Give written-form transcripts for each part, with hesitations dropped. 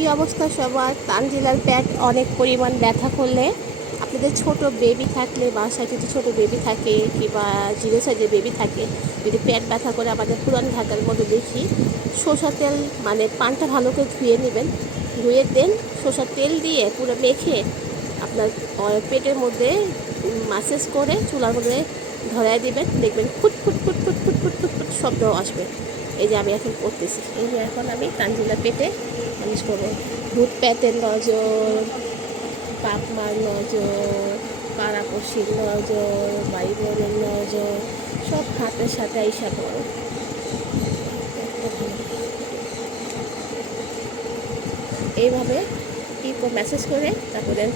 কি অবস্থা সবার? তানজিলার পেট অনেক পরিমাণ ব্যথা করলে, আপনাদের ছোট বেবি থাকলে, বাসায় যদি ছোট বেবি থাকে কিংবা জিরো সাইজের বেবি থাকে, যদি পেট ব্যথা করে, আমাদের পুরান ঢাকার মধ্যে দেখি সরষের তেল, মানে পানটা ভালো করে ধুয়ে নেবেন, ধুয়ে দেন সরষের তেল দিয়ে পুরো মেখে আপনার পেটের মধ্যে মাসাজ করে চুলার মধ্যে ধরাই দিবেন, দেখবেন foot foot foot foot foot foot foot foot শব্দ আসবে। এই যে আমি এখন করতেছি, এই যে এখন আমি তানজিলার পেটে মালিশ করবো। ভূত প্যাতের নজর, পাপমার নজর, পাড়াপড়শির নজর, বাড়ি বোনের নজর, সব হাতের সাথে আইসা পড়ো। এইভাবে মেসেজ করে তারপর দেন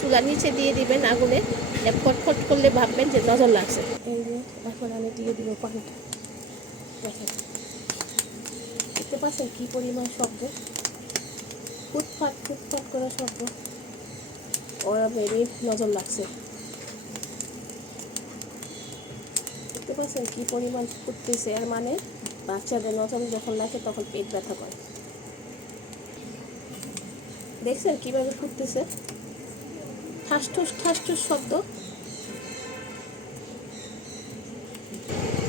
চুলার নিচে দিয়ে দিবেন আগুনে, ফটফট করলে ভাববেন যে নজর লাগছে। এই যে এখন আমি দিয়ে দিব পানিটা, দেখেন দেখতে পাচ্ছেন কী পরিমাণ শব্দ, ফুটফাট ফুটফাট করার শব্দ। ওরা বেবি নজর লাগছে, দেখতে পাচ্ছেন কী পরিমাণ ফুটতেছে। আর মানে বাচ্চাদের নজর যখন লাগে তখন পেট ব্যথা করে, দেখছেন কীভাবে ফুটতেছে, ঠাসঠুস ঠাসঠুস শব্দ।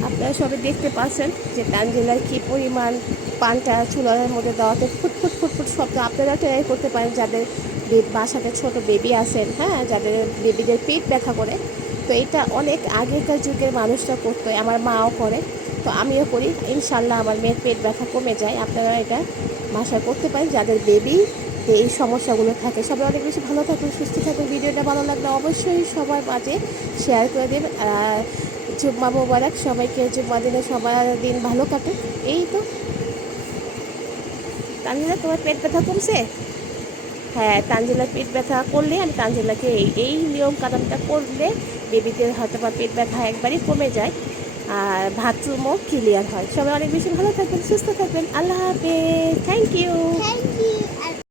আপনারা সবাই দেখতে পাচ্ছেন যে তানজিলার কী পরিমাণ পানটা চুলার মধ্যে দেওয়াতে ফুটফুট ফুটফুট শব্দ। আপনারা ট্রাই করতে পারেন যাদের বাসাতে ছোট বেবি আছেন, হ্যাঁ, যাদের বেবিদের পেট ব্যথা করে। তো এটা অনেক আগেকার যুগের মানুষরা করতো, আমার মাও করে, তো আমিও করি। ইনশাল্লাহ আমার মেয়ের পেট ব্যথা কমে যায়। আপনারা এটা বাসায় করতে পারেন যাদের বেবি এই সমস্যাগুলো থাকে। সবাই অনেক বেশি ভালো থাকুন, সুস্থ থাকুন। ভিডিওটা ভালো লাগলে অবশ্যই সবার মাঝে শেয়ার করে দিন। জুম্মা মোবারক সবাইকে, জুম্মা দিনে সবার দিন ভালো কাটুক। এই তো তানজিলা, তোমার পেট ব্যথা কমছে? হ্যাঁ, তানজিলার পেট ব্যথা করলে আমি তানজিলাকে এই নিয়ম কানুনটা করলে বেবিদের হয়তো বা পেট ব্যথা একবারই কমে যায়, আর বাথরুমও ক্লিয়ার হয়। সবাই অনেক বেশি ভালো থাকবেন, সুস্থ থাকবেন। আল্লাহ হাফেজ, থ্যাংক ইউ।